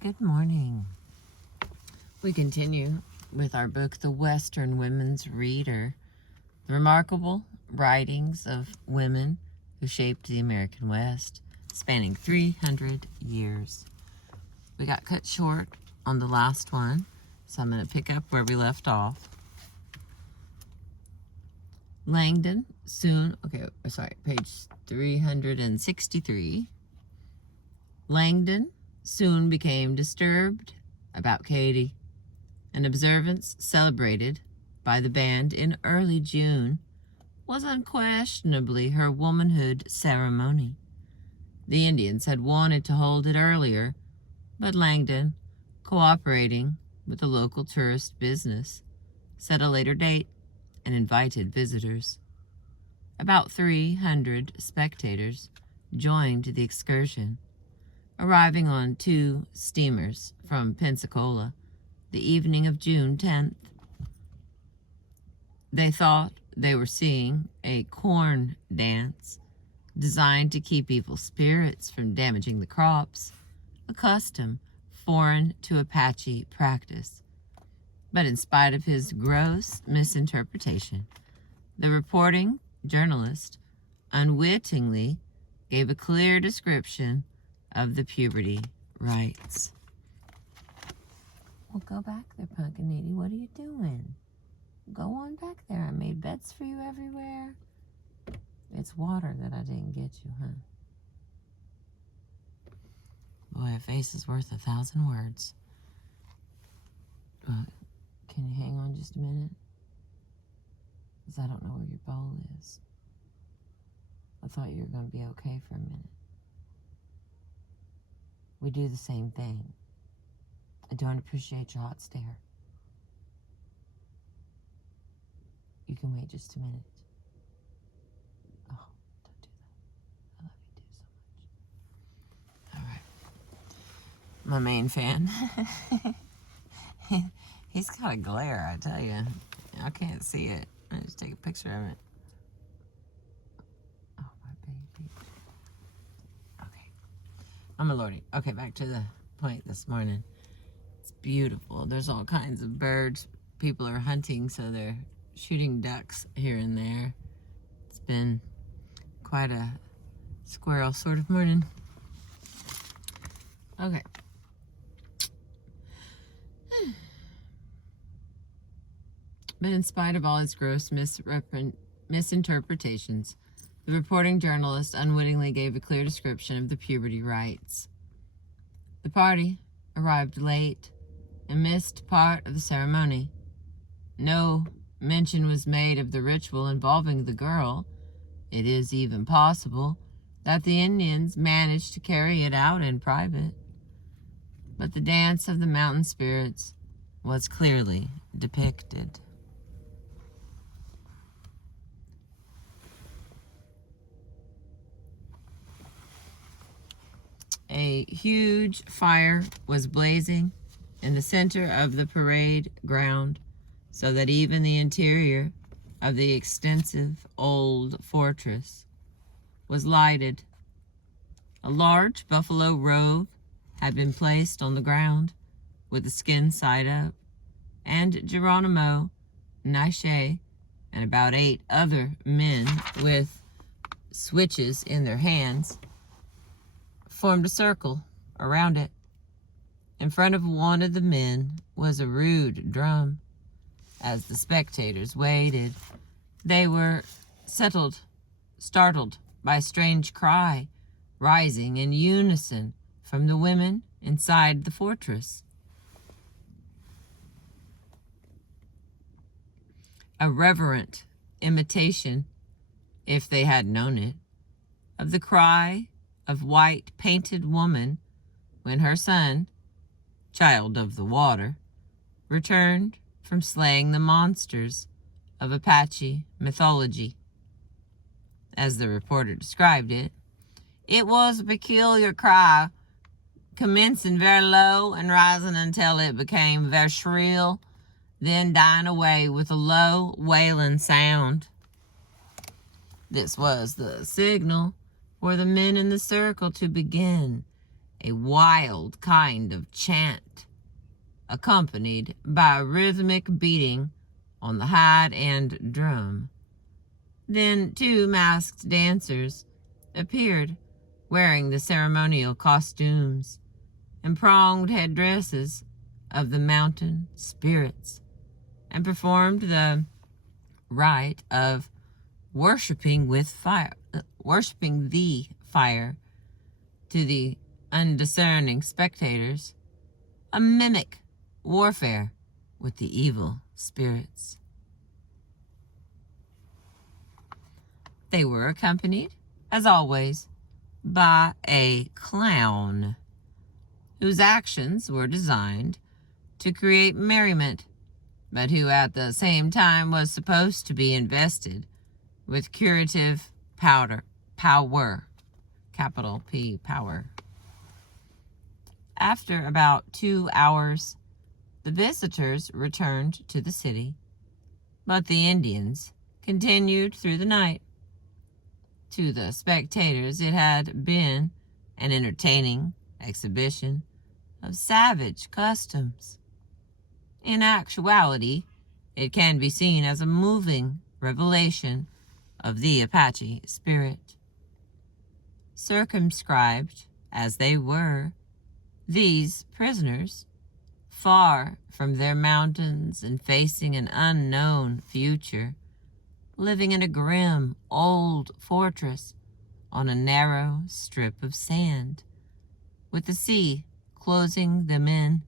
Good morning. We continue with our book, The Western Women's Reader, the remarkable writings of women who shaped the American West, spanning 300 years. We got cut short on the last one, so I'm going to pick up where we left off. Langdon soon, page 363. Langdon soon became disturbed about Katie. An observance celebrated by the band in early June was unquestionably her womanhood ceremony. The Indians had wanted to hold it earlier, but Langdon, cooperating with the local tourist business, set a later date and invited visitors. About 300 spectators joined the excursion, arriving on 2 steamers from Pensacola the evening of June 10th. They thought they were seeing a corn dance designed to keep evil spirits from damaging the crops, a custom foreign to Apache practice. But in spite of his gross misinterpretation, the reporting journalist unwittingly gave a clear description of the puberty rites. Well, go back there, Punkanity. What are you doing? Go on back there. I made beds for you everywhere. It's water that I didn't get you, huh? Boy, a face is worth 1,000 words. Can you hang on just a minute? Because I don't know where your bowl is. I thought you were going to be okay for a minute. We do the same thing. I don't appreciate your hot stare. You can wait just a minute. Oh, don't do that. I love you too so much. All right. My main fan. He's got a glare, I tell you. I can't see it. I just take a picture of it. Oh, my baby. Okay. I'm a lordy. Okay, back to the point this morning. It's beautiful. There's all kinds of birds. People are hunting, so they're shooting ducks here and there. It's been quite a squirrel sort of morning. Okay. But in spite of all his gross misinterpretations, the reporting journalist unwittingly gave a clear description of the puberty rites. The party arrived late and missed part of the ceremony. No mention was made of the ritual involving the girl. It is even possible that the Indians managed to carry it out in private. But the dance of the mountain spirits was clearly depicted. A huge fire was blazing in the center of the parade ground, so that even the interior of the extensive old fortress was lighted. A large buffalo robe had been placed on the ground with the skin side up, and Geronimo, Niche, and about 8 other men with switches in their hands formed a circle around it. In front of one of the men was a rude drum. As the spectators waited, they were startled by a strange cry rising in unison from the women inside the fortress. A reverent imitation, if they had known it, of the cry of white painted woman when her son, child of the water, returned from slaying the monsters of Apache mythology. As the reporter described it, it was a peculiar cry, commencing very low and rising until it became very shrill, then dying away with a low, wailing sound. This was the signal for the men in the circle to begin a wild kind of chant, accompanied by a rhythmic beating on the hide and drum. Then 2 masked dancers appeared, wearing the ceremonial costumes and pronged headdresses of the mountain spirits, and performed the rite of worshiping the fire to the undiscerning spectators, a mimic warfare with the evil spirits. They were accompanied, as always, by a clown, whose actions were designed to create merriment, but who at the same time was supposed to be invested with curative power, capital P, power. After about 2 hours, the visitors returned to the city, but the Indians continued through the night. To the spectators, it had been an entertaining exhibition of savage customs. In actuality, it can be seen as a moving revelation of the Apache spirit. Circumscribed as they were, these prisoners, far from their mountains and facing an unknown future, living in a grim old fortress on a narrow strip of sand, with the sea closing them in,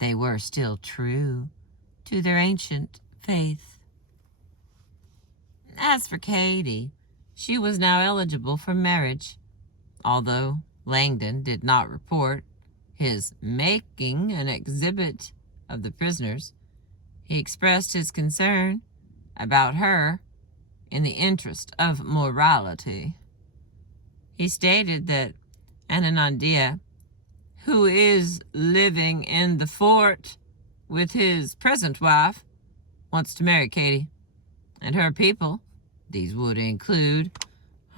they were still true to their ancient faith. As for Katie, she was now eligible for marriage, although Langdon did not report his making an exhibit of the prisoners. He expressed his concern about her in the interest of morality. He stated that Anandia, who is living in the fort with his present wife, wants to marry Katie, and her people, these would include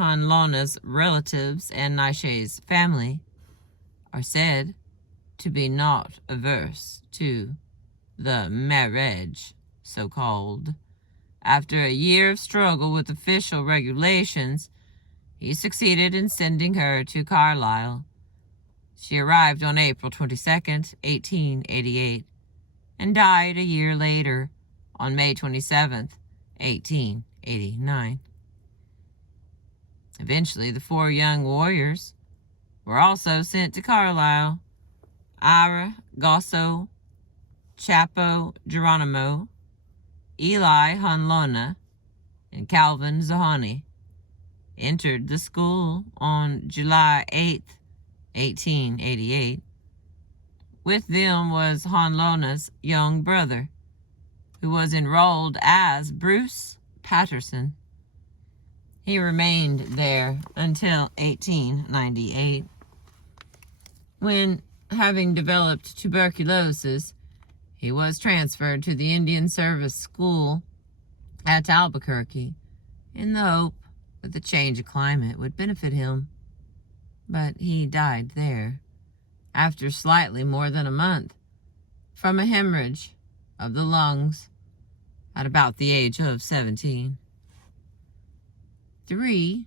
Hanlona's relatives and Naishe's family, are said to be not averse to the marriage, so-called. After a year of struggle with official regulations, he succeeded in sending her to Carlisle. She arrived on April 22nd, 1888, and died a year later on May 27th, 1889. Eventually, the 4 young warriors were also sent to Carlisle: Ira Gosso, Chapo Geronimo, Eli Hanlona, and Calvin Zahani. Entered the school on July 8th, 1888. With them was Hanlona's young brother, who was enrolled as Bruce Patterson. He remained there until 1898, when, having developed tuberculosis, he was transferred to the Indian Service School at Albuquerque in the hope that the change of climate would benefit him. But he died there after slightly more than a month from a hemorrhage of the lungs at about the age of 17. 3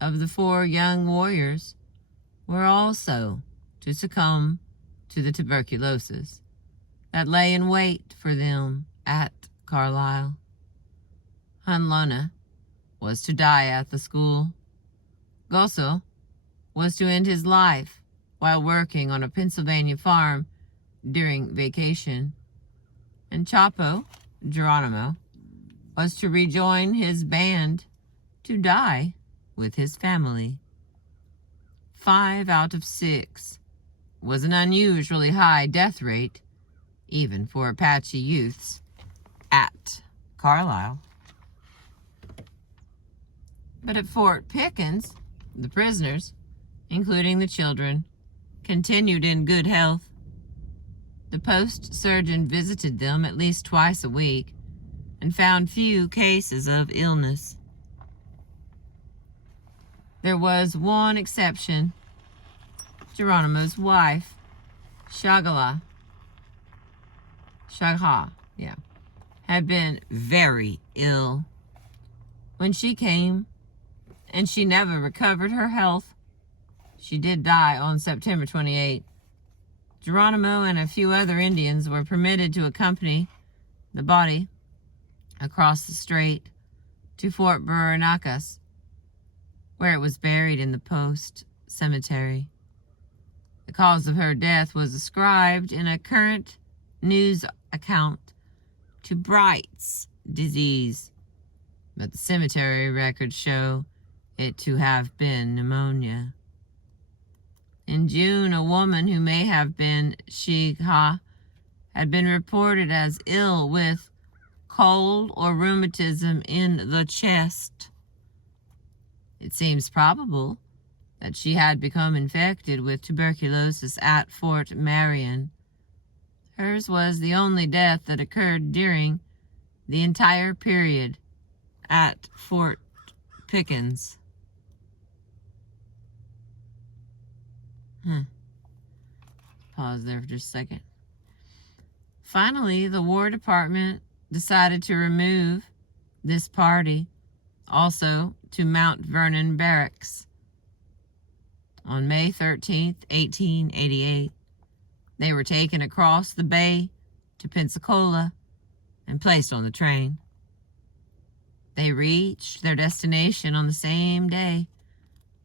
of the 4 young warriors were also to succumb to the tuberculosis that lay in wait for them at Carlisle. Hanlona was to die at the school. Gosso was to end his life while working on a Pennsylvania farm during vacation. And Chapo Geronimo was to rejoin his band to die with his family. 5 out of 6 was an unusually high death rate, even for Apache youths at Carlisle. But at Fort Pickens, the prisoners, including the children, continued in good health. The post surgeon visited them at least twice a week and found few cases of illness. There was one exception. Geronimo's wife, Shagha, had been very ill when she came, and she never recovered her health. She did die on September 28. Geronimo and a few other Indians were permitted to accompany the body across the strait to Fort Buranacas, where it was buried in the Post Cemetery. The cause of her death was ascribed in a current news account to Bright's disease, but the cemetery records show it to have been pneumonia. In June, a woman who may have been Shagha had been reported as ill with cold or rheumatism in the chest. It seems probable that she had become infected with tuberculosis at Fort Marion. Hers was the only death that occurred during the entire period at Fort Pickens. Pause there for just a second. Finally, the War Department decided to remove this party also to Mount Vernon Barracks. On May 13th, 1888, they were taken across the bay to Pensacola and placed on the train. They reached their destination on the same day,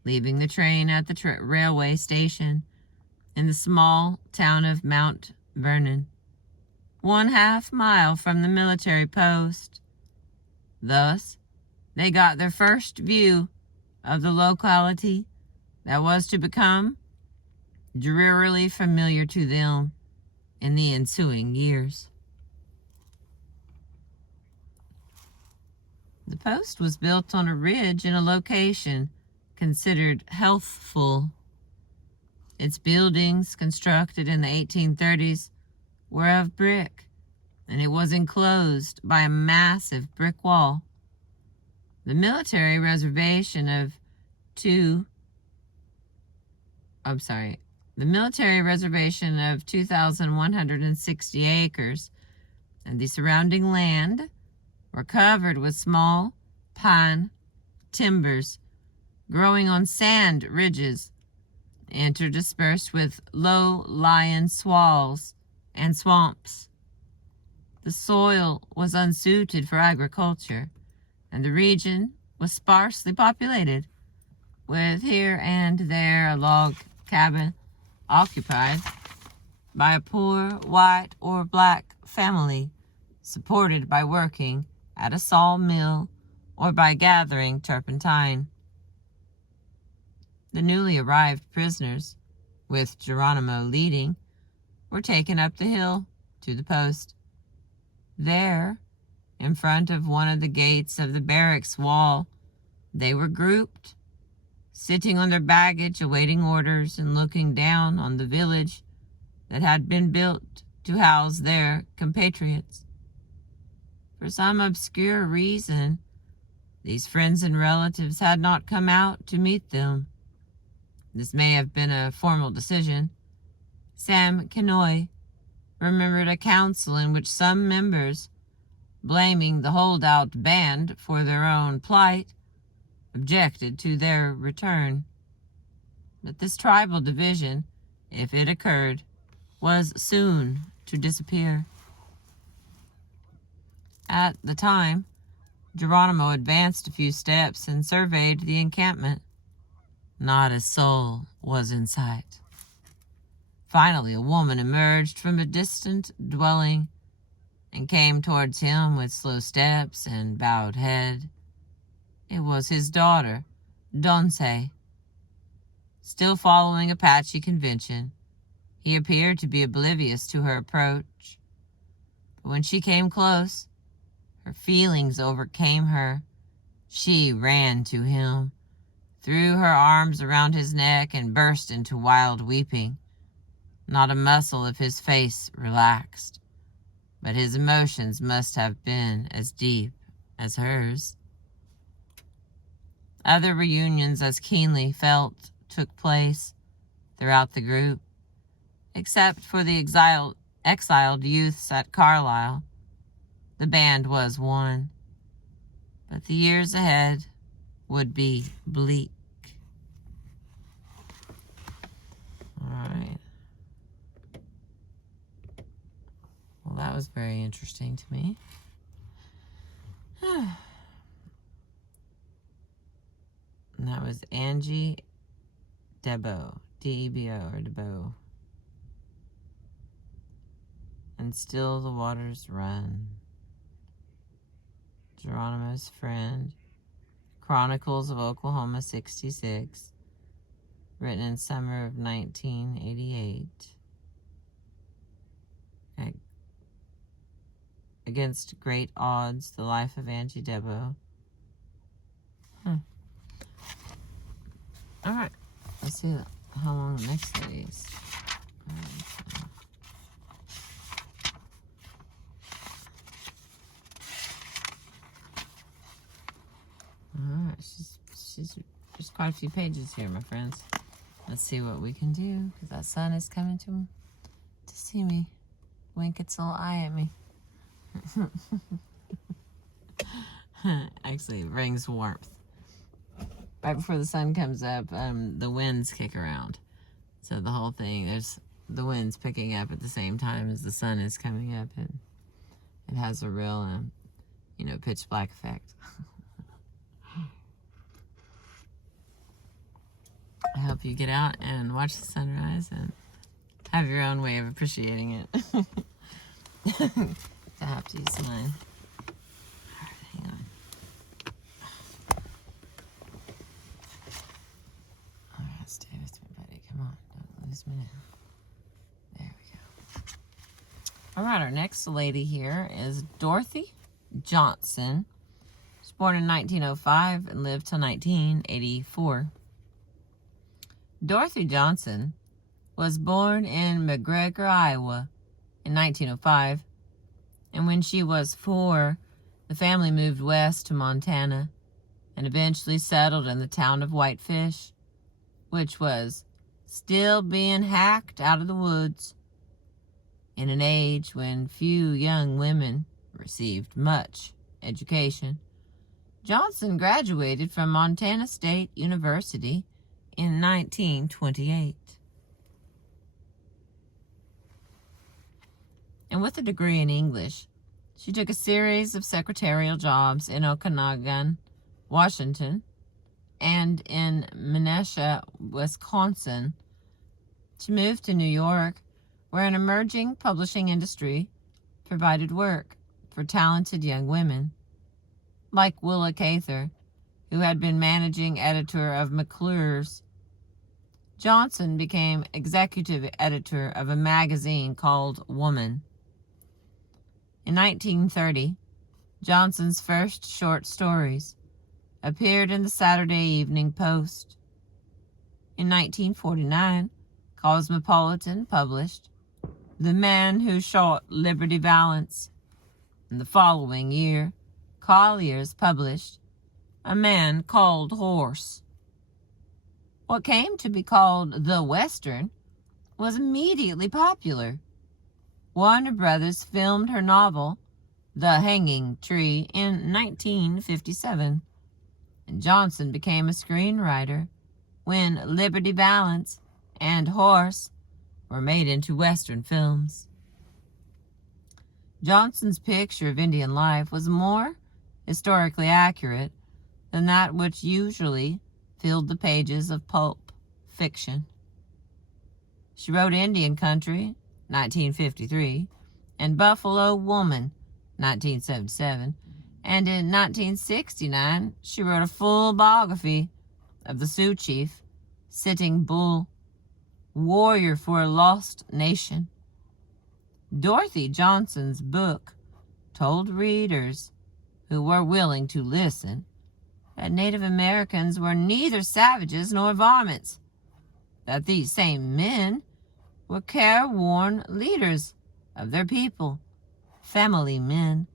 leaving the train at the railway station in the small town of Mount Vernon, 1/2 mile from the military post. Thus, they got their first view of the locality that was to become drearily familiar to them in the ensuing years. The post was built on a ridge in a location considered healthful. Its buildings, constructed in the 1830s, were of brick, and it was enclosed by a massive brick wall. The military reservation of 2,160 acres and the surrounding land were covered with small pine timbers growing on sand ridges, interdispersed with low-lying swales and swamps. The soil was unsuited for agriculture, and the region was sparsely populated, with here and there a log cabin occupied by a poor white or black family, supported by working at a sawmill or by gathering turpentine. The newly arrived prisoners, with Geronimo leading, were taken up the hill to the post. There, in front of one of the gates of the barracks wall, they were grouped, sitting on their baggage, awaiting orders and looking down on the village that had been built to house their compatriots. For some obscure reason, these friends and relatives had not come out to meet them. This may have been a formal decision. Sam Kenoy remembered a council in which some members, blaming the holdout band for their own plight, objected to their return. But this tribal division, if it occurred, was soon to disappear. At the time, Geronimo advanced a few steps and surveyed the encampment. Not a soul was in sight. Finally, a woman emerged from a distant dwelling and came towards him with slow steps and bowed head. It was his daughter, Donce. Still following Apache convention, he appeared to be oblivious to her approach. But when she came close, her feelings overcame her. She ran to him, threw her arms around his neck, and burst into wild weeping. Not a muscle of his face relaxed, but his emotions must have been as deep as hers. Other reunions as keenly felt took place throughout the group, except for the exiled youths at Carlisle. The band was one, but the years ahead would be bleak. All right. Well, that was very interesting to me. And that was Angie Debo, D-E-B-O, or Debo. And still the waters run. Geronimo's Friend. Chronicles of Oklahoma 66. Written in summer of 1988. Against Great Odds, The Life of Angie Debo. Alright, let's see how long the next lady is. Alright, there's quite a few pages here, my friends. Let's see what we can do, because that sun is coming to see me. Wink its little eye at me. Actually, it brings warmth. Right before the sun comes up, the winds kick around. So the whole thing, there's the winds picking up at the same time as the sun is coming up, and it has a real, pitch black effect. I hope you get out and watch the sunrise and have your own way of appreciating it. I have to use mine. Alright, hang on. Alright, stay with me, buddy. Come on, don't lose me now. There we go. Alright, our next lady here is Dorothy Johnson. She was born in 1905 and lived till 1984. Dorothy Johnson was born in McGregor, Iowa in 1905. And when she was 4, the family moved west to Montana and eventually settled in the town of Whitefish, which was still being hacked out of the woods in an age when few young women received much education. Johnson graduated from Montana State University in 1928. And with a degree in English, she took a series of secretarial jobs in Okanagan, Washington, and in Menasha, Wisconsin. She moved to New York, where an emerging publishing industry provided work for talented young women, like Willa Cather, who had been managing editor of McClure's. Johnson became executive editor of a magazine called Woman. In 1930, Johnson's first short stories appeared in the Saturday Evening Post. In 1949, Cosmopolitan published The Man Who Shot Liberty Valance. In the following year, Collier's published A Man Called Horse. What came to be called The Western was immediately popular. Warner Brothers filmed her novel, The Hanging Tree, in 1957, and Johnson became a screenwriter when Liberty Valance and Horse were made into Western films. Johnson's picture of Indian life was more historically accurate than that which usually filled the pages of pulp fiction. She wrote Indian Country, 1953, and Buffalo Woman, 1977, and in 1969 she wrote a full biography of the Sioux chief, Sitting Bull, warrior for a lost nation. Dorothy Johnson's book told readers who were willing to listen that Native Americans were neither savages nor varmints, that these same men were careworn leaders of their people, family men,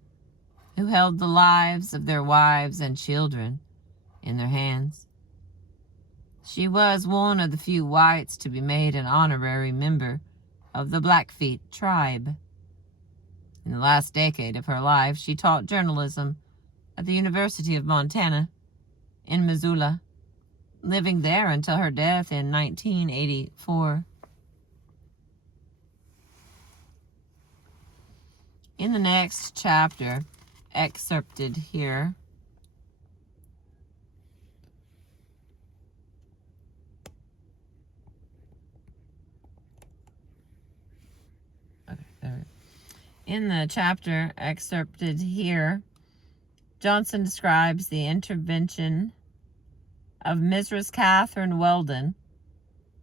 who held the lives of their wives and children in their hands. She was one of the few whites to be made an honorary member of the Blackfeet tribe. In the last decade of her life, she taught journalism at the University of Montana in Missoula, living there until her death in 1984. In the next chapter, excerpted here, in the chapter excerpted here, Johnson describes the intervention of Mrs. Catherine Weldon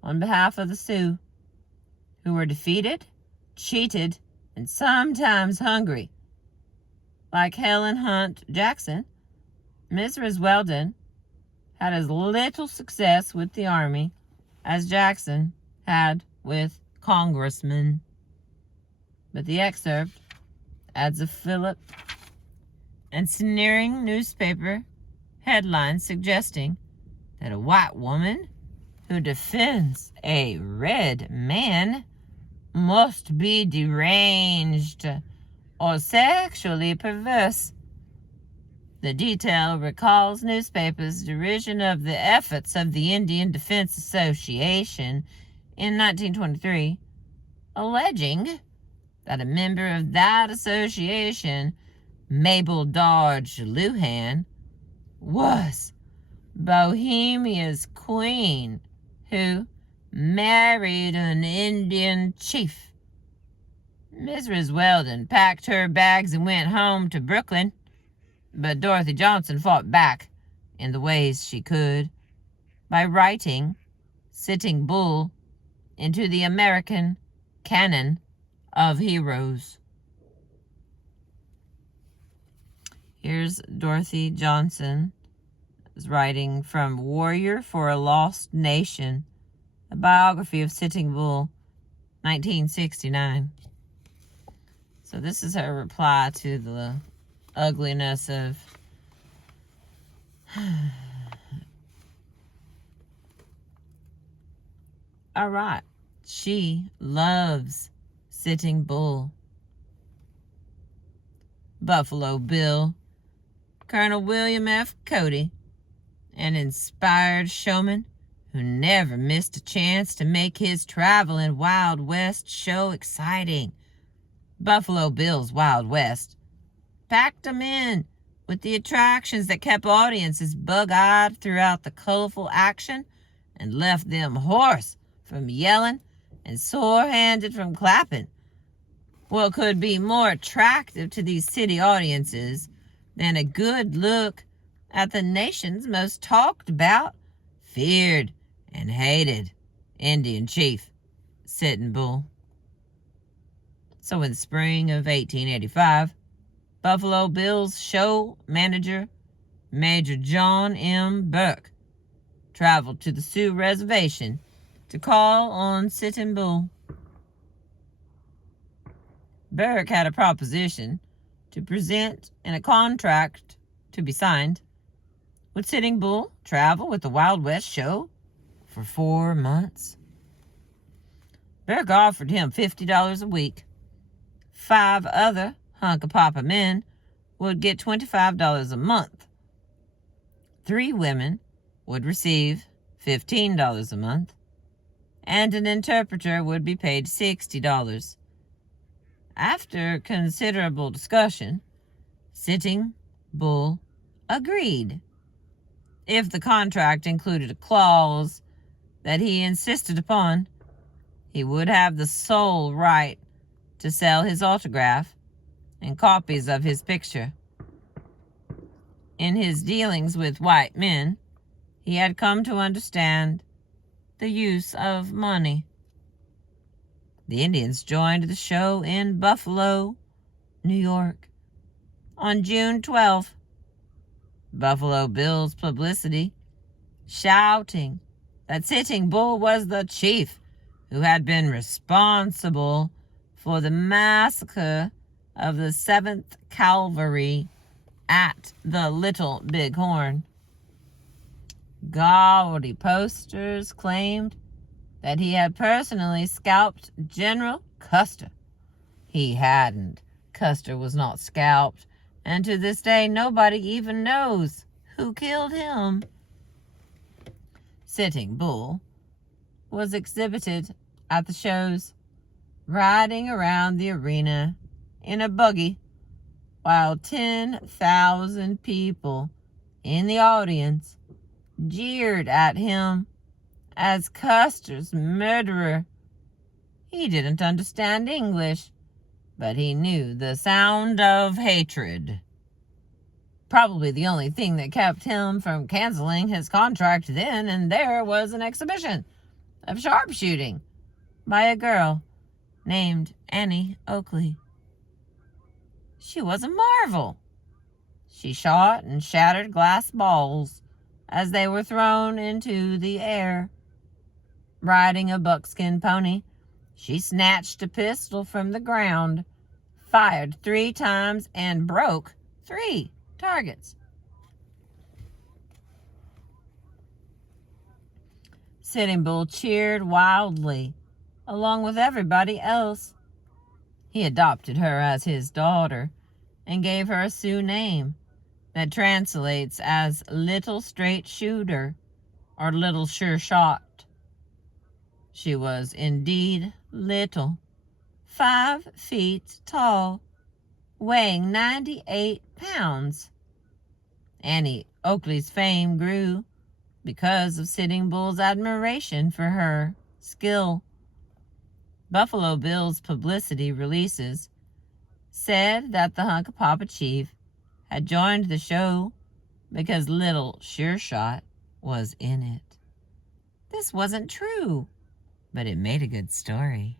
on behalf of the Sioux, who were defeated, cheated, and sometimes hungry. Like Helen Hunt Jackson, Mrs. Weldon had as little success with the army as Jackson had with congressmen. But the excerpt adds a fillip and sneering newspaper headline suggesting that a white woman who defends a red man must be deranged or sexually perverse. The detail recalls newspapers' derision of the efforts of the Indian Defense Association in 1923, alleging that a member of that association, Mabel Dodge Luhan, was Bohemia's queen who married an Indian chief. Mrs. Weldon packed her bags and went home to Brooklyn, but Dorothy Johnson fought back in the ways she could by writing Sitting Bull into the American canon of heroes. Here's Dorothy Johnson writing from Warrior for a Lost Nation, a biography of Sitting Bull, 1969. So this is her reply to the ugliness of all right. She loves Sitting Bull. Buffalo Bill, Colonel William F. Cody, an inspired showman who never missed a chance to make his traveling Wild West show exciting. Buffalo Bill's Wild West packed 'em in with the attractions that kept audiences bug-eyed throughout the colorful action and left them hoarse from yelling and sore-handed from clapping. What could be more attractive to these city audiences than a good look at the nation's most talked about, feared, and hated Indian chief, Sitting Bull? So in the spring of 1885, Buffalo Bill's show manager, Major John M. Burke, traveled to the Sioux Reservation to call on Sitting Bull. Burke had a proposition to present and a contract to be signed. Would Sitting Bull travel with the Wild West show for 4 months? Burke offered him $50 a week. 5 other hunk-of-papa men would get $25 a month. 3 women would receive $15 a month, and an interpreter would be paid $60. After considerable discussion, Sitting Bull agreed, if the contract included a clause that he insisted upon. He would have the sole right to sell his autograph and copies of his picture. In his dealings with white men, he had come to understand the use of money. The Indians joined the show in Buffalo, New York, on June 12th. Buffalo Bill's publicity, shouting that Sitting Bull was the chief who had been responsible for the massacre of the 7th Cavalry at the Little Bighorn, Gaudy posters claimed that he had personally scalped General Custer. He hadn't. Custer was not scalped, and to this day nobody even knows who killed him. Sitting Bull was exhibited at the shows, riding around the arena in a buggy, while 10,000 people in the audience jeered at him as Custer's murderer. He didn't understand English, but he knew the sound of hatred. Probably the only thing that kept him from canceling his contract then and there was an exhibition of sharpshooting by a girl named Annie Oakley. She was a marvel. She shot and shattered glass balls as they were thrown into the air. Riding a buckskin pony, she snatched a pistol from the ground, fired 3 times, and broke 3 targets. Sitting Bull cheered wildly, along with everybody else. He adopted her as his daughter and gave her a Sioux name that translates as Little Straight Shooter or Little Sure Shot. She was indeed little, 5 feet tall, weighing 98 pounds. Annie Oakley's fame grew because of Sitting Bull's admiration for her skill. Buffalo Bill's publicity releases said that the Hunkapapa Chief had joined the show because Little Sure Shot was in it. This wasn't true, but it made a good story.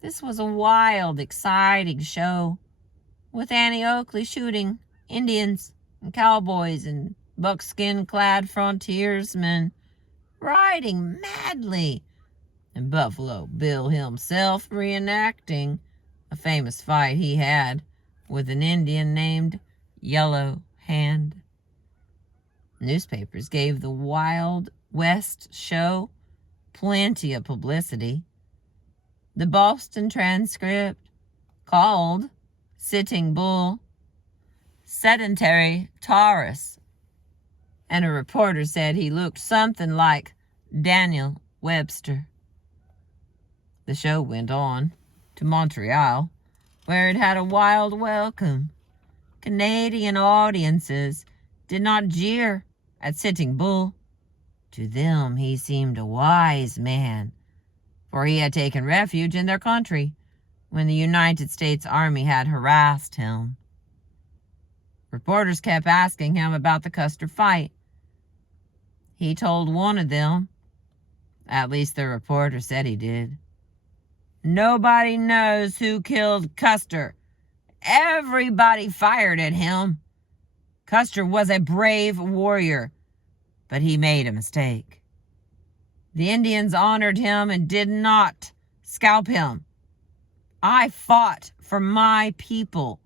This was a wild, exciting show with Annie Oakley shooting Indians and cowboys and buckskin-clad frontiersmen riding madly, and Buffalo Bill himself reenacting a famous fight he had with an Indian named Yellow Hand. Newspapers gave the Wild West show plenty of publicity. The Boston Transcript called Sitting Bull sedentary Taurus, and a reporter said he looked something like Daniel Webster. The show went on to Montreal, where it had a wild welcome. Canadian audiences did not jeer at Sitting Bull. To them he seemed a wise man, for he had taken refuge in their country when the United States Army had harassed him. Reporters kept asking him about the Custer fight. He told one of them, at least the reporter said he did, "Nobody knows who killed Custer. Everybody fired at him. Custer was a brave warrior, but he made a mistake. The Indians honored him and did not scalp him. I fought for my people.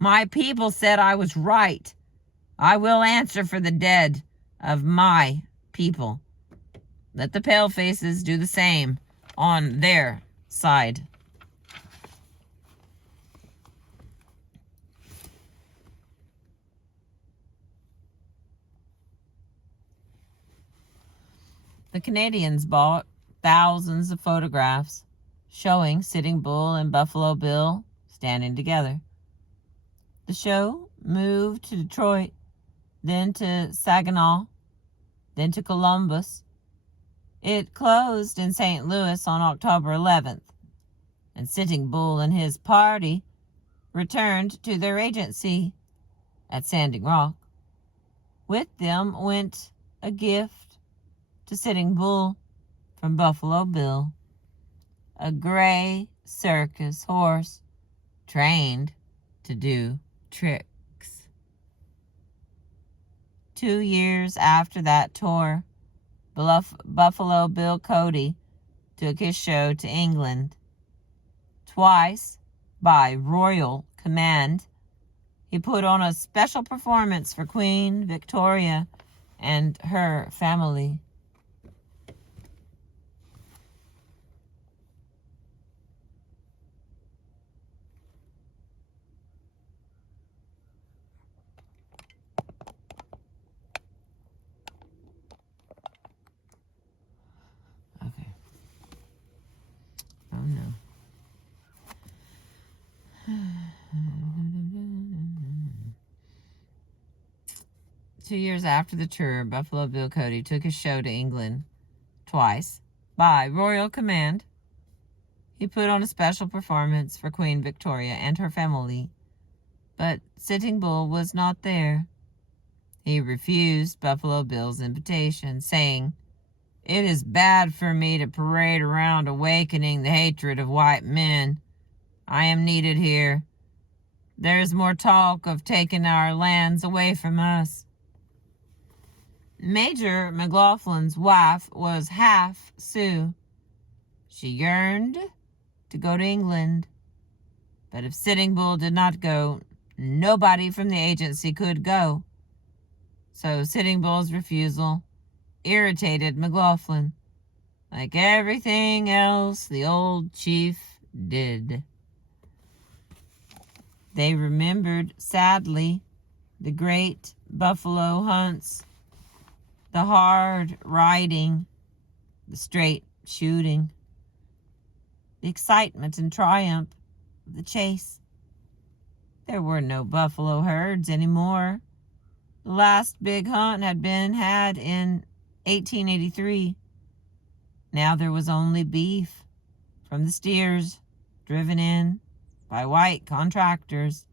My people said I was right. I will answer for the dead of my people. Let the palefaces do the same on their side." The Canadians bought thousands of photographs showing Sitting Bull and Buffalo Bill standing together. The show moved to Detroit, then to Saginaw, then to Columbus. It closed in St. Louis on October 11th, and Sitting Bull and his party returned to their agency at Standing Rock. With them went a gift to Sitting Bull from Buffalo Bill, a gray circus horse trained to do tricks. 2 years after that tour, Buffalo Bill Cody took his show to England. Twice, by royal command, he put on a special performance for Queen Victoria and her family. Okay. Oh no. 2 years after the tour, Buffalo Bill Cody took his show to England twice by royal command. He put on a special performance for Queen Victoria and her family, but Sitting Bull was not there. He refused Buffalo Bill's invitation, saying, "It is bad for me to parade around awakening the hatred of white men. I am needed here. There is more talk of taking our lands away from us." Major McLaughlin's wife was half Sioux. She yearned to go to England, but if Sitting Bull did not go, nobody from the agency could go. So Sitting Bull's refusal irritated McLaughlin, like everything else the old chief did. They remembered sadly the great buffalo hunts, the hard riding, the straight shooting, the excitement and triumph of the chase. There were no buffalo herds anymore. The last big hunt had been had in 1883. Now there was only beef from the steers driven in by white contractors.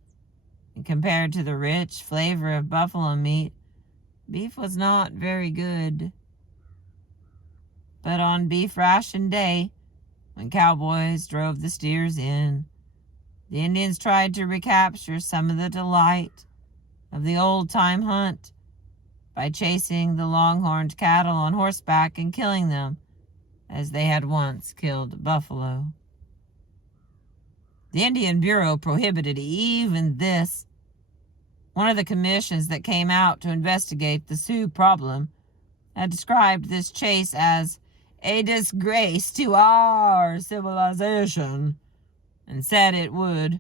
And compared to the rich flavor of buffalo meat, beef was not very good. But on beef ration day, when cowboys drove the steers in, the Indians tried to recapture some of the delight of the old-time hunt by chasing the long-horned cattle on horseback and killing them as they had once killed buffalo. The Indian Bureau prohibited even this. One of the commissions that came out to investigate the Sioux problem had described this chase as a disgrace to our civilization and said it would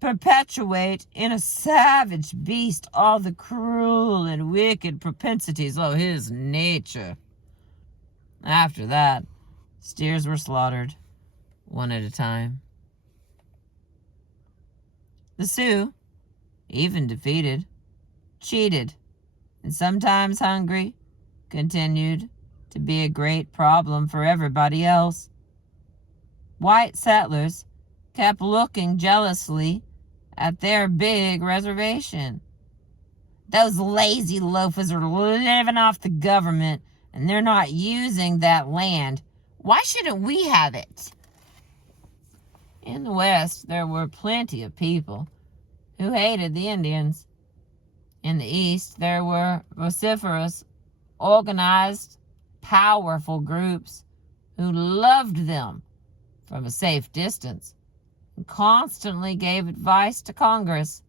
perpetuate in a savage beast all the cruel and wicked propensities of his nature. After that, steers were slaughtered one at a time. The Sioux, even defeated, cheated, and sometimes hungry, continued to be a great problem for everybody else. White settlers kept looking jealously at their big reservation. Those lazy loafers are living off the government, and they're not using that land. Why shouldn't we have it? In the West, there were plenty of people who hated the Indians. In the East, there were vociferous, organized, powerful groups who loved them from a safe distance and constantly gave advice to Congress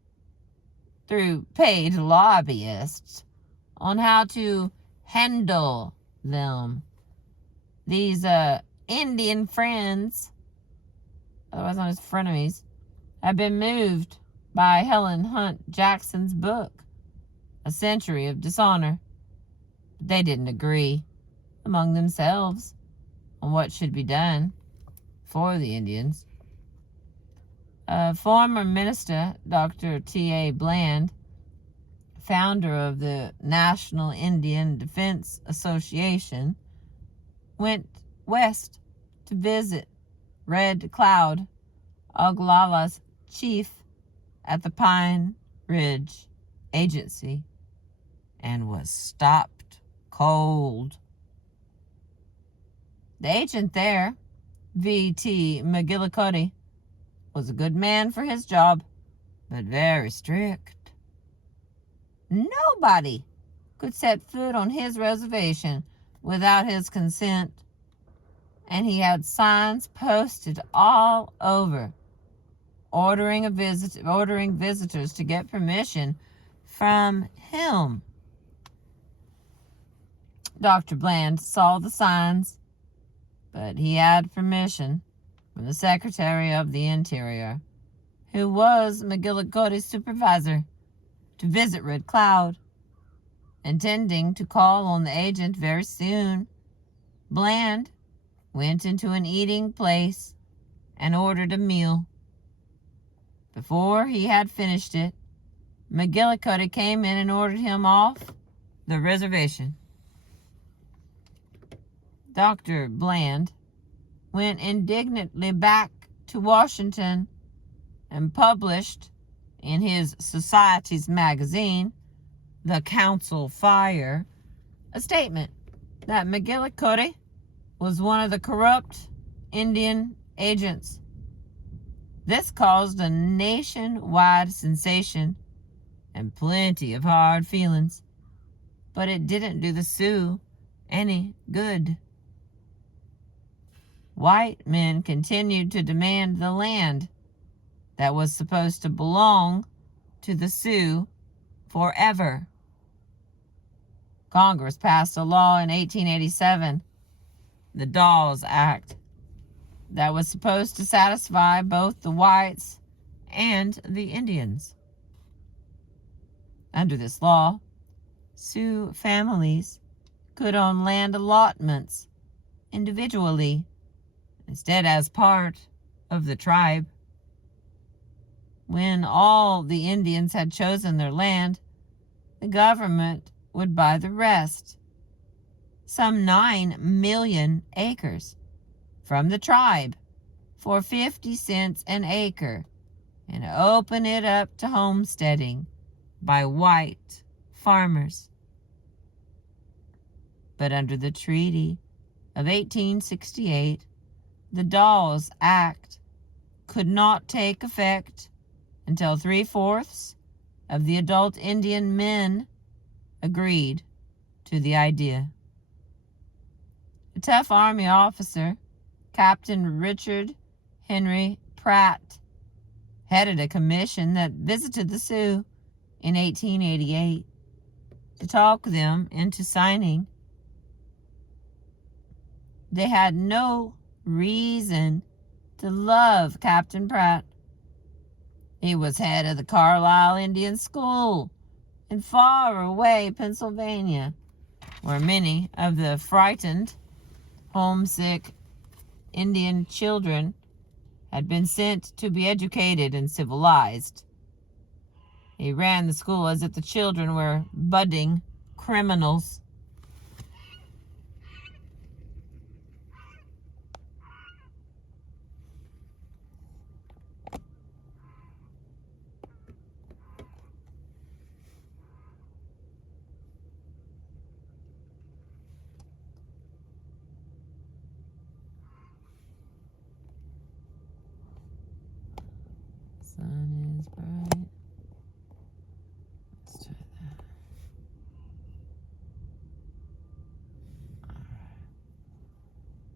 through paid lobbyists on how to handle them. These Indian friends, otherwise known as frenemies, have been moved by Helen Hunt Jackson's book, A Century of Dishonor. They didn't agree among themselves on what should be done for the Indians. Former Minister Dr. T.A. Bland, founder of the National Indian Defense Association, went west to visit Red Cloud, Oglala's chief at the Pine Ridge Agency, and was stopped cold. The agent there, V.T. McGillicuddy, was a good man for his job, but very strict. Nobody could set foot on his reservation without his consent, and he had signs posted all over ordering visitors to get permission from him. Dr. Bland saw the signs, but he had permission from the Secretary of the Interior, who was McGillicuddy's supervisor, to visit Red Cloud. Intending to call on the agent very soon, Bland went into an eating place and ordered a meal. Before he had finished it, McGillicuddy came in and ordered him off the reservation. Dr. Bland went indignantly back to Washington and published in his Society's magazine, The Council Fire, a statement that McGillicuddy was one of the corrupt Indian agents. This caused a nationwide sensation and plenty of hard feelings, but it didn't do the Sioux any good. White men continued to demand the land that was supposed to belong to the Sioux forever. Congress passed a law in 1887, the Dawes Act, that was supposed to satisfy both the whites and the Indians. Under this law, Sioux families could own land allotments individually instead as part of the tribe. When all the Indians had chosen their land, the government would buy the rest, some 9 million acres, from the tribe for 50 cents an acre and open it up to homesteading by white farmers. But under the Treaty of 1868, the Dawes Act could not take effect until 3/4 of the adult Indian men agreed to the idea. A tough Army officer, Captain Richard Henry Pratt, headed a commission that visited the Sioux in 1888 to talk them into signing. They had no reason to love Captain Pratt. He was head of the Carlisle Indian School in far-away Pennsylvania, where many of the frightened, homesick Indian children had been sent to be educated and civilized. He ran the school as if the children were budding criminals. Sun is bright. Let's try that. Alright.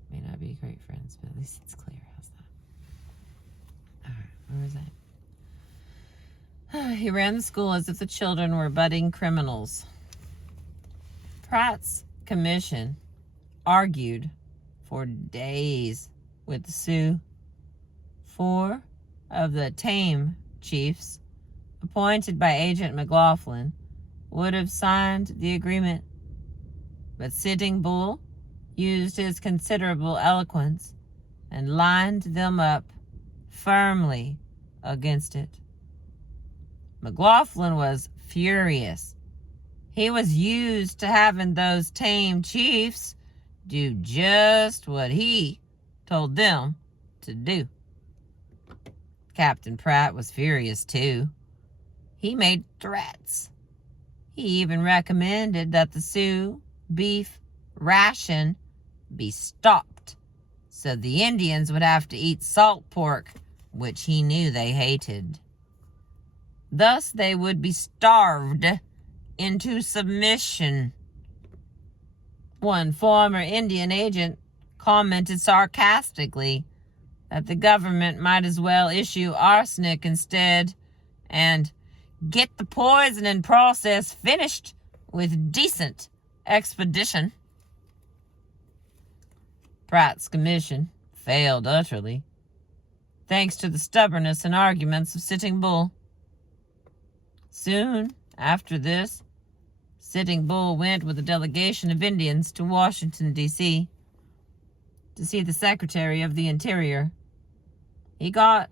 May not be great friends, but at least it's clear. How's that? Alright, where was I? He ran the school as if the children were budding criminals. Pratt's commission argued for days with the Sioux. 4 of the tame chiefs, appointed by Agent McLaughlin, would have signed the agreement, but Sitting Bull used his considerable eloquence and lined them up firmly against it. McLaughlin was furious. He was used to having those tame chiefs do just what he told them to do. Captain Pratt was furious too. He made threats. He even recommended that the Sioux beef ration be stopped so the Indians would have to eat salt pork, which he knew they hated. Thus they would be starved into submission. One former Indian agent commented sarcastically that the government might as well issue arsenic instead and get the poisoning process finished with decent expedition. Pratt's commission failed utterly, thanks to the stubbornness and arguments of Sitting Bull. Soon after this, Sitting Bull went with a delegation of Indians to Washington, D.C. to see the Secretary of the Interior. He got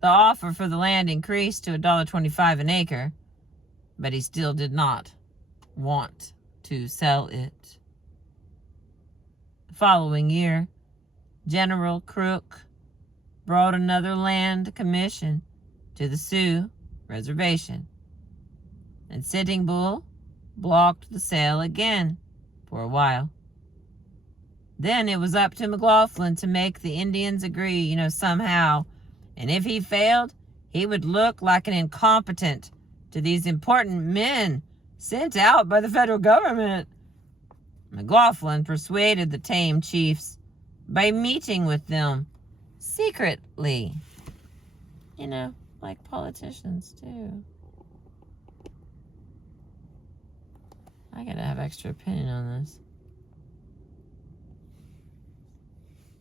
the offer for the land increased to $1.25 an acre, but he still did not want to sell it. The following year, General Crook brought another land commission to the Sioux Reservation, and Sitting Bull blocked the sale again for a while. Then it was up to McLaughlin to make the Indians agree, somehow. And if he failed, he would look like an incompetent to these important men sent out by the federal government. McLaughlin persuaded the tame chiefs by meeting with them secretly. Like politicians do. I gotta have extra opinion on this,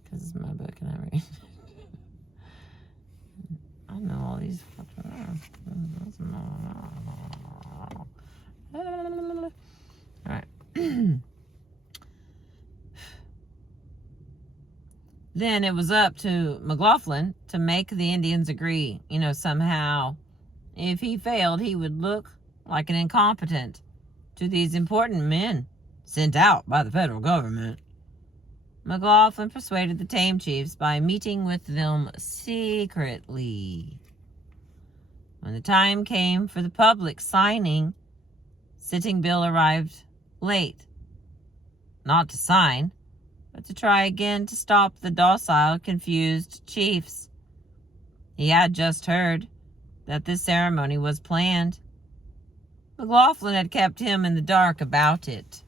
because it's my book and I read. I know all these fucking... Alright. Then it was up to McLaughlin to make the Indians agree, somehow. If he failed, he would look like an incompetent to these important men sent out by the federal government. McLaughlin persuaded the tame chiefs by meeting with them secretly. When the time came for the public signing, Sitting Bull arrived late. Not to sign, but to try again to stop the docile, confused chiefs. He had just heard that this ceremony was planned. McLaughlin had kept him in the dark about it.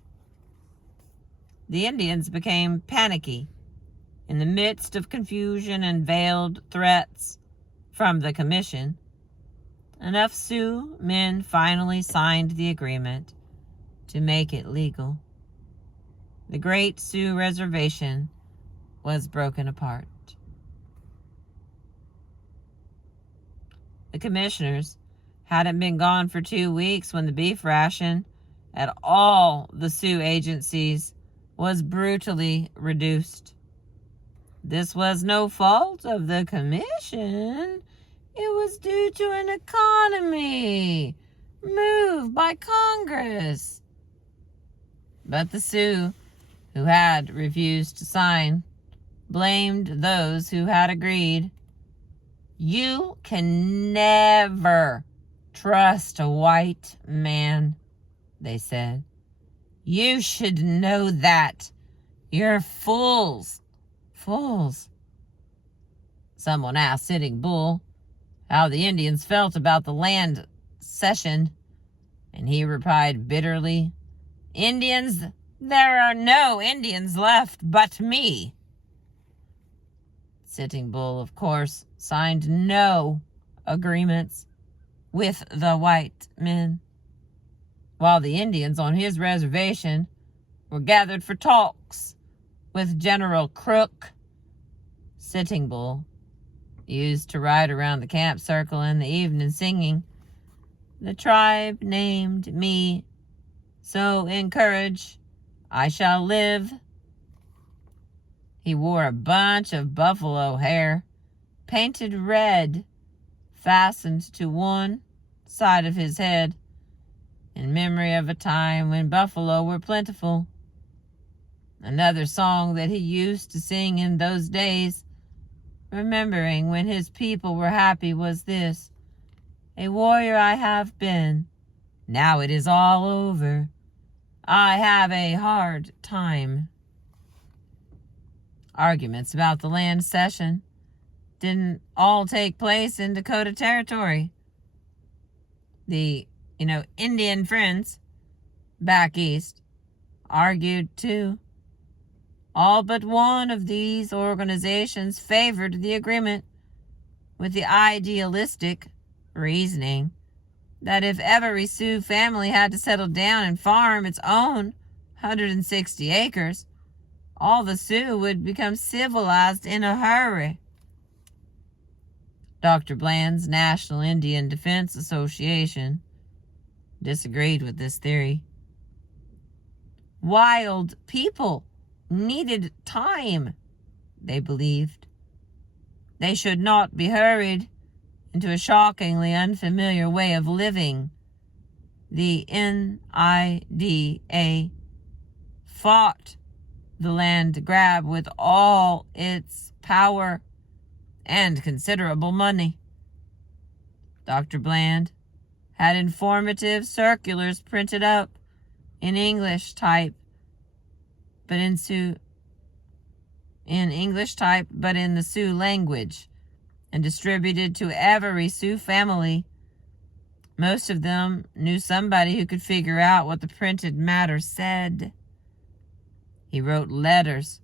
The Indians became panicky in the midst of confusion and veiled threats from the commission. Enough Sioux men finally signed the agreement to make it legal. The Great Sioux Reservation was broken apart. The commissioners hadn't been gone for 2 weeks when the beef ration at all the Sioux agencies was brutally reduced. This was no fault of the commission. It was due to an economy move by Congress. But the Sioux, who had refused to sign, blamed those who had agreed. You can never trust a white man, they said. You should know that. You're fools. Fools. Someone asked Sitting Bull how the Indians felt about the land cession, and he replied bitterly, Indians, there are no Indians left but me. Sitting Bull, of course, signed no agreements with the white men, while the Indians on his reservation were gathered for talks with General Crook. Sitting Bull used to ride around the camp circle in the evening singing, The tribe named me, so in courage I shall live. He wore a bunch of buffalo hair, painted red, fastened to one side of his head, in memory of a time when buffalo were plentiful. Another song that he used to sing in those days, remembering when his people were happy, was this: A warrior I have been, now it is all over. I have a hard time. Arguments about the land cession didn't all take place in Dakota Territory. The, Indian friends back east argued too. All but one of these organizations favored the agreement with the idealistic reasoning that if every Sioux family had to settle down and farm its own 160 acres, all the Sioux would become civilized in a hurry. Dr. Bland's National Indian Defense Association disagreed with this theory. Wild people needed time, they believed. They should not be hurried into a shockingly unfamiliar way of living. The NIDA fought the land grab with all its power and considerable money. Dr. Bland had informative circulars printed up in English type, but in the Sioux language, and distributed to every Sioux family. Most of them knew somebody who could figure out what the printed matter said. He wrote letters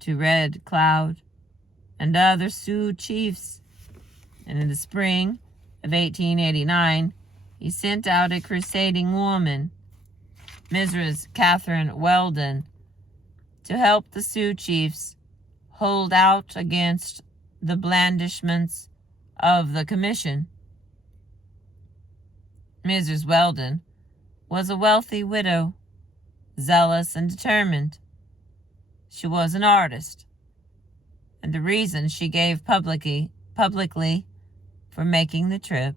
to Red Cloud and other Sioux chiefs, and in the spring of 1889, he sent out a crusading woman, Mrs. Catherine Weldon, to help the Sioux chiefs hold out against the blandishments of the commission. Mrs. Weldon was a wealthy widow, zealous and determined. She was an artist, and the reason she gave publicly for making the trip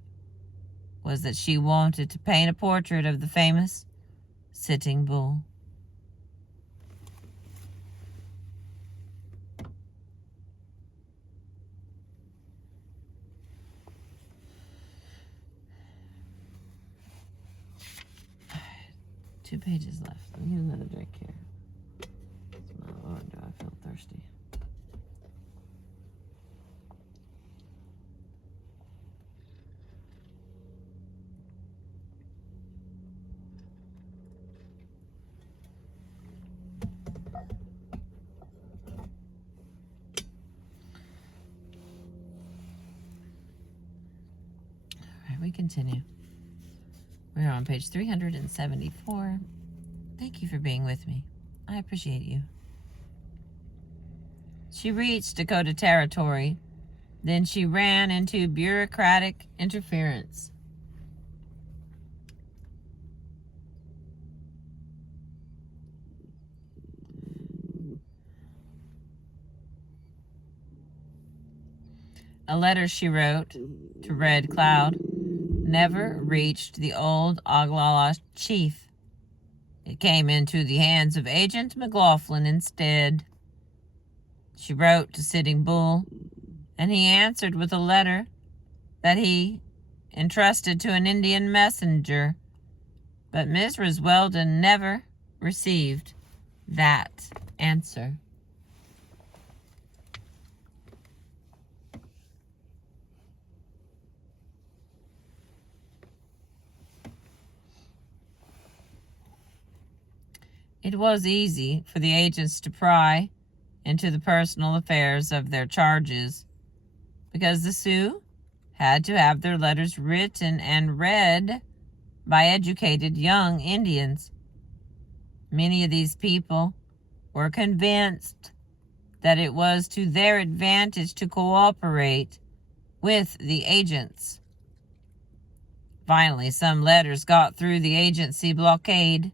was that she wanted to paint a portrait of the famous Sitting Bull. Two pages left. Let me get another drink here. My Lord, do I feel thirsty. All right, we continue. We're on page 374. Thank you for being with me. I appreciate you. She reached Dakota Territory. Then she ran into bureaucratic interference. A letter she wrote to Red Cloud never reached the old Oglala chief. It came into the hands of Agent McLaughlin instead. She wrote to Sitting Bull, and he answered with a letter that he entrusted to an Indian messenger, but Mrs. Weldon never received that answer. It was easy for the agents to pry into the personal affairs of their charges, because the Sioux had to have their letters written and read by educated young Indians. Many of these people were convinced that it was to their advantage to cooperate with the agents. Finally, some letters got through the agency blockade,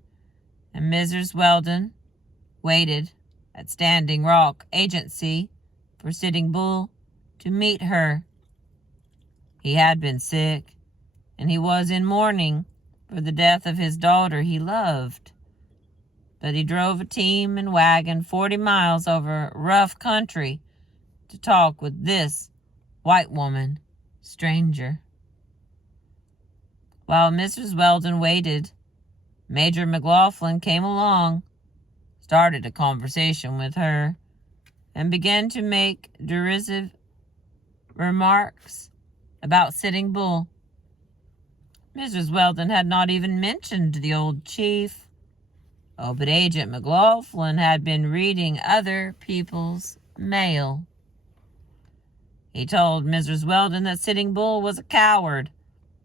and Mrs. Weldon waited at Standing Rock Agency for Sitting Bull to meet her. He had been sick, and he was in mourning for the death of his daughter he loved. But he drove a team and wagon 40 miles over rough country to talk with this white woman, stranger. While Mrs. Weldon waited, Major McLaughlin came along, started a conversation with her, and began to make derisive remarks about Sitting Bull. Mrs. Weldon had not even mentioned the old chief. Oh, but Agent McLaughlin had been reading other people's mail. He told Mrs. Weldon that Sitting Bull was a coward,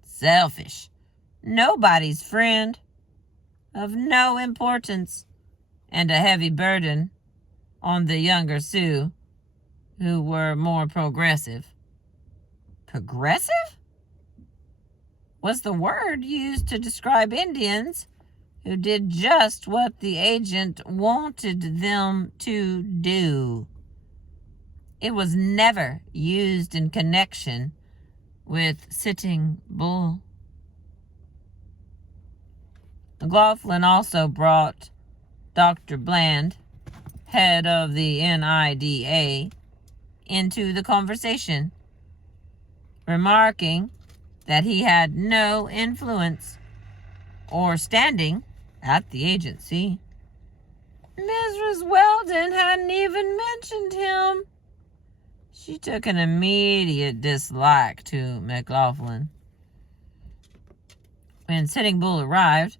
selfish, nobody's friend, of no importance, and a heavy burden on the younger Sioux, who were more progressive. Progressive was the word used to describe Indians who did just what the agent wanted them to do. It was never used in connection with Sitting Bull. McLaughlin also brought Dr. Bland, head of the NIDA, into the conversation, remarking that he had no influence or standing at the agency. Mrs. Weldon hadn't even mentioned him. She took an immediate dislike to McLaughlin. When Sitting Bull arrived,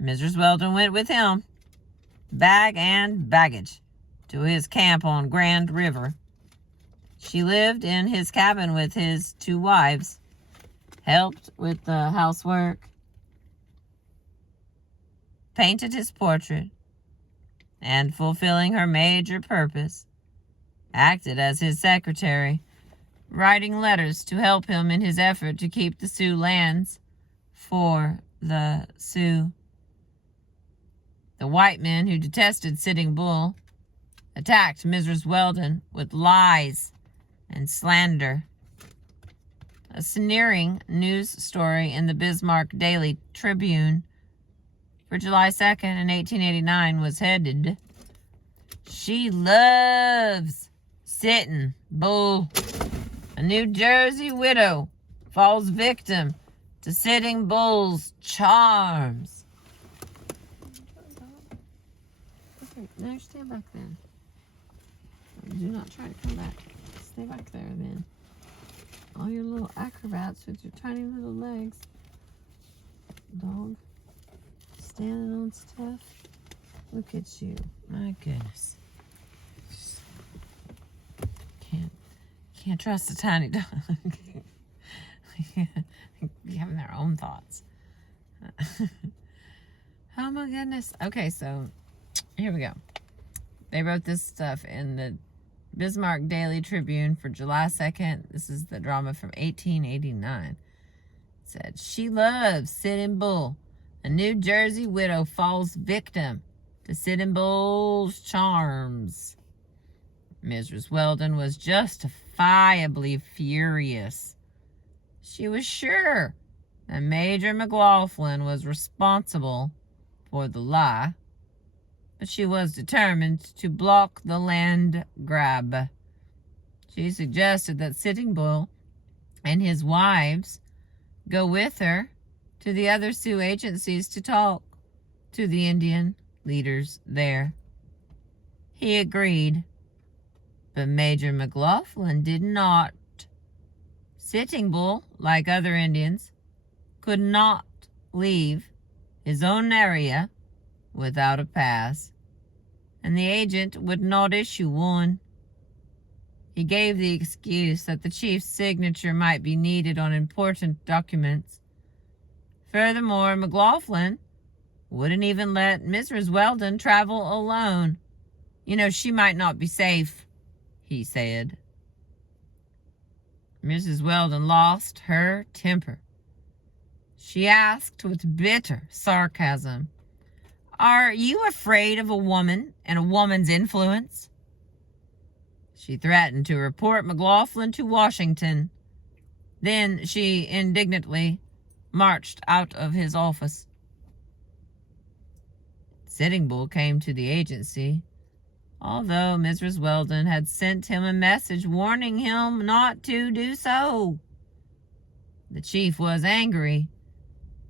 Mrs. Weldon went with him, bag and baggage, to his camp on Grand River. She lived in his cabin with his 2 wives, helped with the housework, painted his portrait, and, fulfilling her major purpose, acted as his secretary, writing letters to help him in his effort to keep the Sioux lands for the Sioux. The white men who detested Sitting Bull attacked Mrs. Weldon with lies and slander. A sneering news story in the Bismarck Daily Tribune for July 2nd in 1889 was headed, "She loves Sitting Bull. A New Jersey widow falls victim to Sitting Bull's charms." Okay, now stand back there. Do not try to come back. Stay back there then. All your little acrobats with your tiny little legs. Dog. Standing on stuff. Look at you. My goodness. Just can't trust a tiny dog. Having their own thoughts. Oh my goodness. Okay, so here we go. They wrote this stuff in the Bismarck Daily Tribune for July 2nd. This is the drama from 1889. It said, "She loves Sitting Bull. A New Jersey widow falls victim to Sitting Bull's charms." Mrs. Weldon was justifiably furious. She was sure that Major McLaughlin was responsible for the lie, but she was determined to block the land grab. She suggested that Sitting Bull and his wives go with her to the other Sioux agencies to talk to the Indian leaders there. He agreed, but Major McLaughlin did not. Sitting Bull, like other Indians, could not leave his own area without a pass, and the agent would not issue one. He gave the excuse that the chief's signature might be needed on important documents. Furthermore, McLaughlin wouldn't even let Mrs. Weldon travel alone. She might not be safe, he said. Mrs. Weldon lost her temper. She asked with bitter sarcasm, "Are you afraid of a woman and a woman's influence?" She threatened to report McLaughlin to Washington. Then she indignantly marched out of his office. Sitting Bull came to the agency, although Mrs. Weldon had sent him a message warning him not to do so. The chief was angry.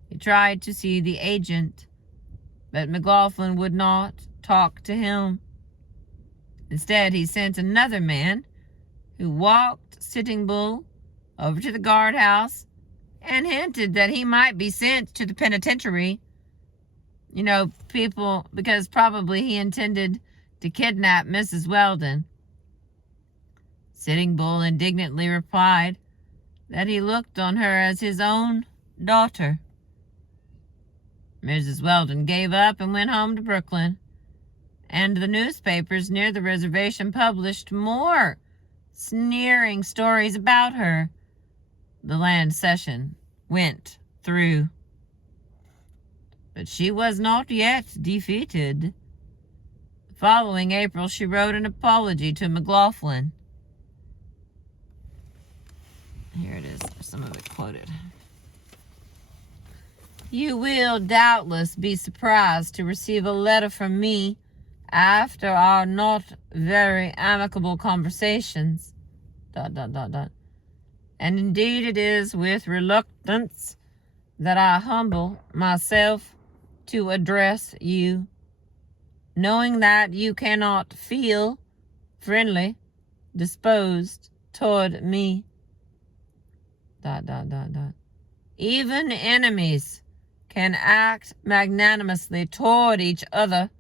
He tried to see the agent, but McLaughlin would not talk to him. Instead, he sent another man who walked Sitting Bull over to the guardhouse and hinted that he might be sent to the penitentiary. Because probably he intended to kidnap Mrs. Weldon. Sitting Bull indignantly replied that he looked on her as his own daughter. Mrs. Weldon gave up and went home to Brooklyn, and the newspapers near the reservation published more sneering stories about her. The land cession went through, but she was not yet defeated. The following April, she wrote an apology to McLaughlin. Here it is, some of it quoted. You will doubtless be surprised to receive a letter from me after our not very amicable conversations. ... And indeed it is with reluctance that I humble myself to address you, knowing that you cannot feel friendly disposed toward me. ... Even enemies can act magnanimously toward each other,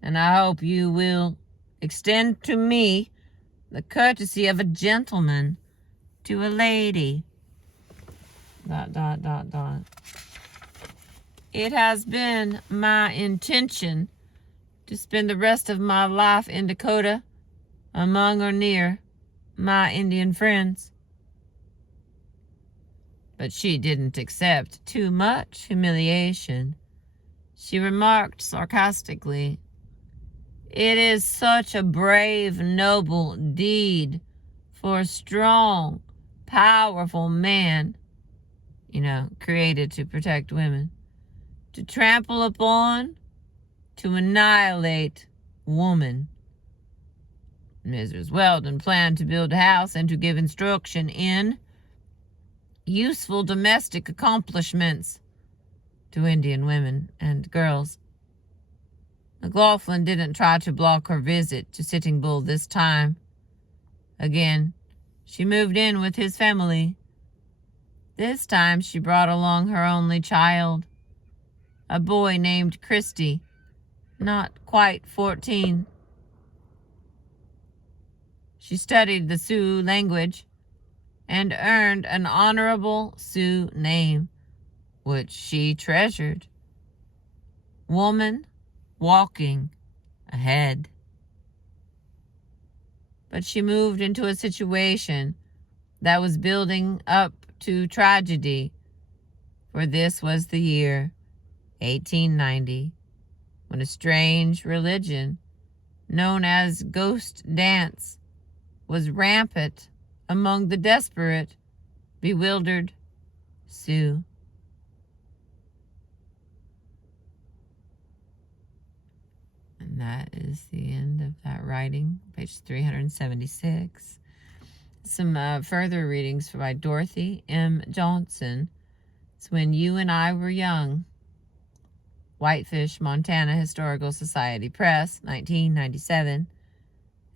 and I hope you will extend to me the courtesy of a gentleman to a lady. ... It has been my intention to spend the rest of my life in Dakota, among or near my Indian friends. But she didn't accept too much humiliation. She remarked sarcastically, "It is such a brave, noble deed for a strong, powerful man, created to protect women, to trample upon, to annihilate woman." Mrs. Weldon planned to build a house and to give instruction in useful domestic accomplishments to Indian women and girls. McLaughlin didn't try to block her visit to Sitting Bull this time. Again, she moved in with his family. This time she brought along her only child, a boy named Christy, not quite 14. She studied the Sioux language and earned an honorable Sioux name, which she treasured: Woman Walking Ahead. But she moved into a situation that was building up to tragedy, for this was the year 1890, when a strange religion known as ghost dance was rampant among the desperate, bewildered Sioux. And that is the end of that writing, page 376. Some further readings by Dorothy M. Johnson. It's When You and I Were Young. Whitefish, Montana Historical Society Press, 1997.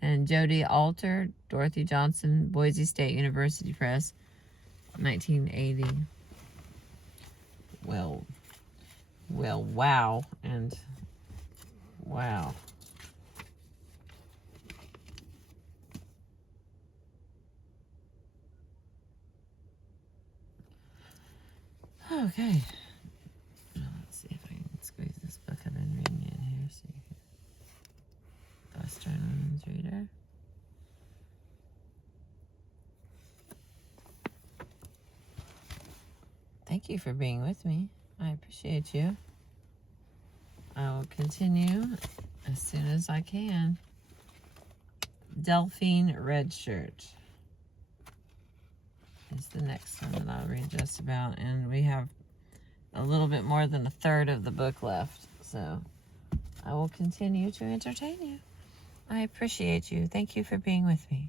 And Jody Alter, Dorothy Johnson, Boise State University Press, 1980. Well, wow, and wow. Okay. Let's see if I can squeeze this book I've been reading in here. So you can Western Women's Reader. Thank you for being with me. I appreciate you. I will continue as soon as I can. Delphine Redshirt is the next one that I'll read just about, and we have a little bit more than a third of the book left, so I will continue to entertain you. I appreciate you. Thank you for being with me.